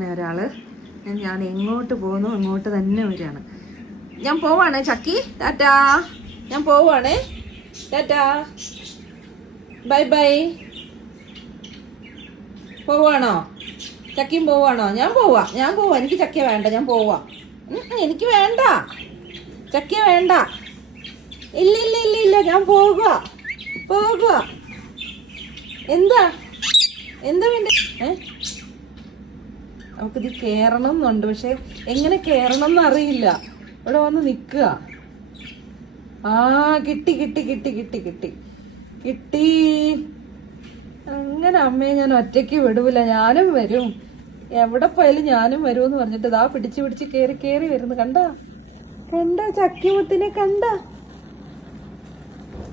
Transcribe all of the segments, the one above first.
പോവാണ് ഒരാള്. ഞാൻ എങ്ങോട്ട് പോകുന്നു അങ്ങോട്ട് തന്നെ വരികയാണ്. ഞാൻ പോവാണ് ചക്കി, ടാറ്റാ. ഞാൻ പോവാണ്, ടാറ്റാ, ബൈ ബൈ. പോവാണോ ചക്കിയും? പോവാണോ? ഞാൻ പോവാ. എനിക്ക് ചക്കിയ വേണ്ട, ഞാൻ പോവാ. എനിക്ക് വേണ്ട ചക്കിയ, വേണ്ട. ഇല്ല ഇല്ല ഇല്ല ഇല്ല, ഞാൻ പോകുക. എന്താ വേണ്ട? നമുക്കിത് കേറണം എന്നുണ്ട്, പക്ഷെ എങ്ങനെ കേറണം എന്ന് അറിയില്ല. ഇവിടെ വന്ന് നിക്കുക. കിട്ടി. അങ്ങനെ അമ്മയെ ഞാൻ ഒറ്റയ്ക്ക് വിടൂല, ഞാനും വരും. എവിടെ പോയാലും ഞാനും വരുമെന്ന് പറഞ്ഞിട്ട് ഇതാ പിടിച്ച് കേറി വരുന്നു. കണ്ട ചക്കിമുത്തിനെ കണ്ട?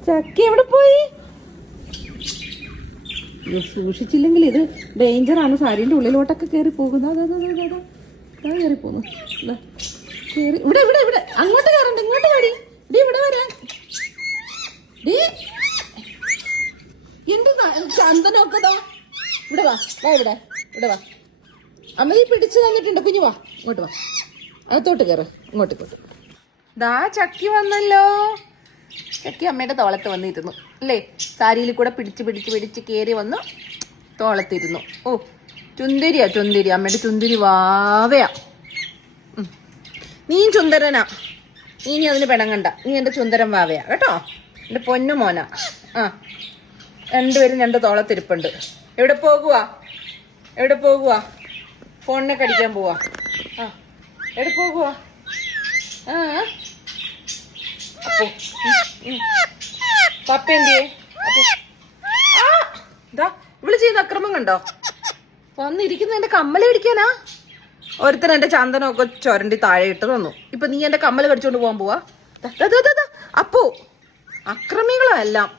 ചക്കി എവിടെ പോയി? സൂക്ഷിച്ചില്ലെങ്കിൽ ഇത് ഡേഞ്ചറാണ്. സാരീന്റെ ഉള്ളിലോട്ടൊക്കെ കേറി പോകുന്നു. കേറി പോന്നു. ഇവിടെ അങ്ങോട്ട് കയറണ്ട, ഇങ്ങോട്ട് കടി. ഇവിടെ വരാൻ എന്ത് ചന്ദനൊക്കെതാ. ഇവിടെ വാ. അമ്മ ഈ പിടിച്ചു തന്നിട്ടുണ്ട്. കുഞ്ഞു വാ, ഇങ്ങോട്ട് വാ, അകത്തോട്ട് കയറ്. ഇങ്ങോട്ട് ദാ ചക്കി വന്നല്ലോ. ചക്കി അമ്മയുടെ തോളത്ത് വന്നിരുന്നു അല്ലേ? സാരിയിൽ കൂടെ പിടിച്ച് കയറി വന്നു തോളത്തിരുന്നു. ഓ ചുന്ദരി, അമ്മയുടെ ചുന്ദരി വാവയാ. നീ ചുന്ദരനാ. നീ അതിന് പെണങ്ങണ്ട. നീ എൻ്റെ ചുന്ദരൻ വാവയാ കേട്ടോ, എൻ്റെ പൊന്നു മോനാ. രണ്ടുപേരും രണ്ട് തോളത്തിരിപ്പുണ്ട്. എവിടെ പോകുവാ? ഫോണിനെ കടിക്കാൻ പോവാ. എവിടെ പോകുവാ? പപ്പ എന്തിയേ? ഇവള് ചെയ്യുന്ന അക്രമം കണ്ടോ? വന്നിരിക്കുന്ന എന്റെ കമ്മല് കടിക്കാനാ. ഒരുത്തൻ എന്റെ ചന്ദനമൊക്കെ ചൊരണ്ടി താഴെ ഇട്ട് തന്നു. ഇപ്പൊ നീ എന്റെ കമ്മല് കടിച്ചോണ്ട് പോവാൻ പോവാ. അപ്പോ അക്രമികളെല്ലാം